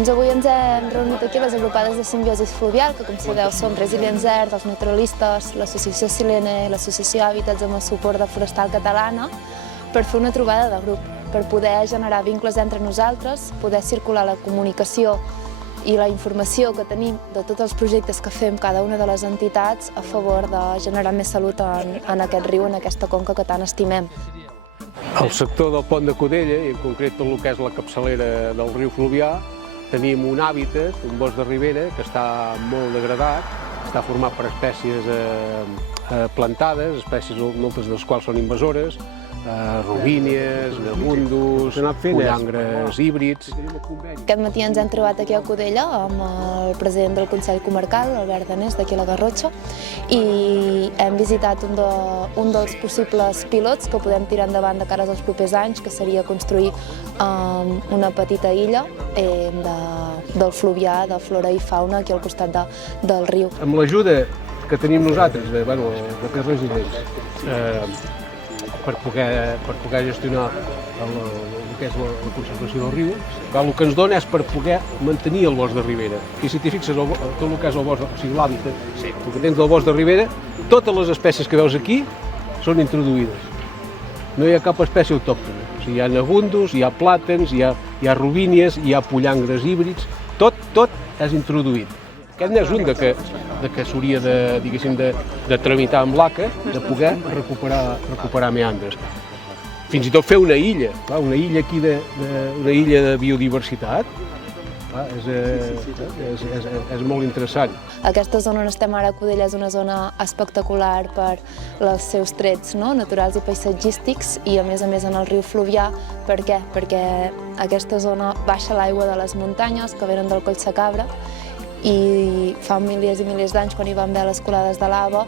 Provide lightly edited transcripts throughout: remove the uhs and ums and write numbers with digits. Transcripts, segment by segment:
Doncs avui ens hem reunit aquí a les agrupades de simbiosi fluvial, que com sabeu som Resilients Earth, els naturalistes, l'associació Silene i l'associació Hàbitats amb el suport de Forestal Catalana, per fer una trobada de grup, per poder generar vincles entre nosaltres, poder circular la comunicació i la informació que tenim de tots els projectes que fem cada una de les entitats a favor de generar més salut en aquest riu, en aquesta conca que tant estimem. Al sector del Pont de Codella, i en concret tot el que és la capçalera del riu Fluvià, tenim un hàbitat, un bosc de ribera, que està molt degradat, està format per espècies plantades, espècies moltes de les quals són invasores, robínies, negundus, pollangres híbrids. Aquest matí ens hem trobat aquí a Codella amb el president del Consell Comarcal, Albert Danés, d'aquí a la Garrotxa, i hem visitat un dels possibles pilots que podem tirar endavant de cara als propers anys, que seria construir una petita illa del fluvià, de flora i fauna, aquí al costat del riu. Amb l'ajuda que tenim nosaltres, de Pes Residents, per poder gestionar el que és la conservació del riu, el que ens dona és per poder mantenir el bosc de ribera. I si t'hi fixes, tot el que és el bosc, o sigui l'hàbitat, el que tens del bosc de ribera, totes les espècies que veus aquí són introduïdes. No hi ha cap espècie autòctona. O sigui, hi ha negundus, hi ha plàtans, hi ha robínies, hi ha pollangres híbrids, tot és introduït. Aquest n'és un que s'hauria de tramitar amb l'ACA, de poder recuperar meandres. Fins i tot fer una illa aquí, una illa de biodiversitat, és molt interessant. Aquesta zona on estem ara a Codella és una zona espectacular per els seus trets naturals i paisatgístics i a més en el riu Fluvià. Per què? Perquè aquesta zona baixa l'aigua de les muntanyes que venen del Coll Sacabra i fa milers i milers d'anys, quan hi van haver les colades de lava,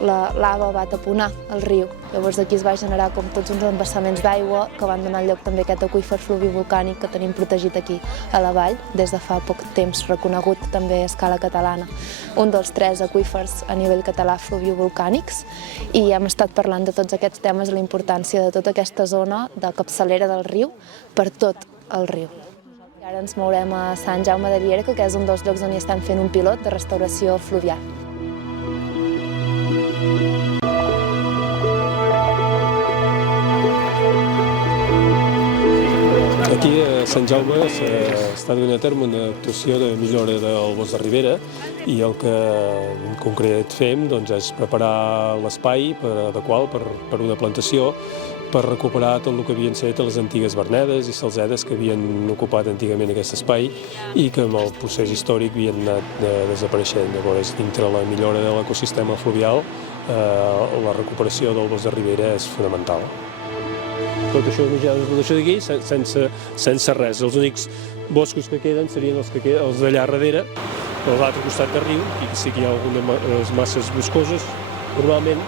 la lava va taponar el riu. Llavors aquí es va generar com tots uns embassaments d'aigua que van donar lloc també a aquest aqüífer fluvivolcànic que tenim protegit aquí a la vall des de fa poc temps, reconegut també a escala catalana. Un dels 3 aqüífers a nivell català fluviovolcànics, i hem estat parlant de tots aquests temes i la importància de tota aquesta zona de capçalera del riu per tot el riu. Ara ens mourem a Sant Jaume de Llierca, que és un dels llocs on hi estan fent un pilot de restauració fluvial. Aquí a Sant Jaume s'està duent a terme una actuació de millora del bosc de ribera i el que en concret fem és preparar l'espai adequat per una plantació, per recuperar tot el que havien set les antigues vernedes i salzedes que havien ocupat antigament aquest espai i que amb el procés històric havien anat desapareixent. Llavors, dintre la millora de l'ecosistema fluvial, la recuperació del bosc de ribera és fonamental. Tot això d'aquí sense res. Els únics boscos que queden serien els d'allà darrere, a l'altre costat del riu, i sí que hi ha algunes masses boscoses. Normalment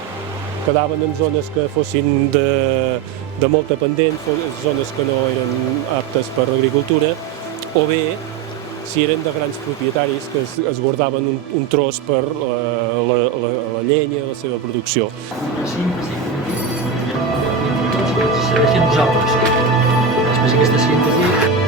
quedaven en zones que fossin de molta pendent, zones que no eren aptes per l'agricultura, o bé, si eren de grans propietaris que es guardaven un tros per la llenya i la seva producció. Serveixen uns arbres. Després aquesta síntesi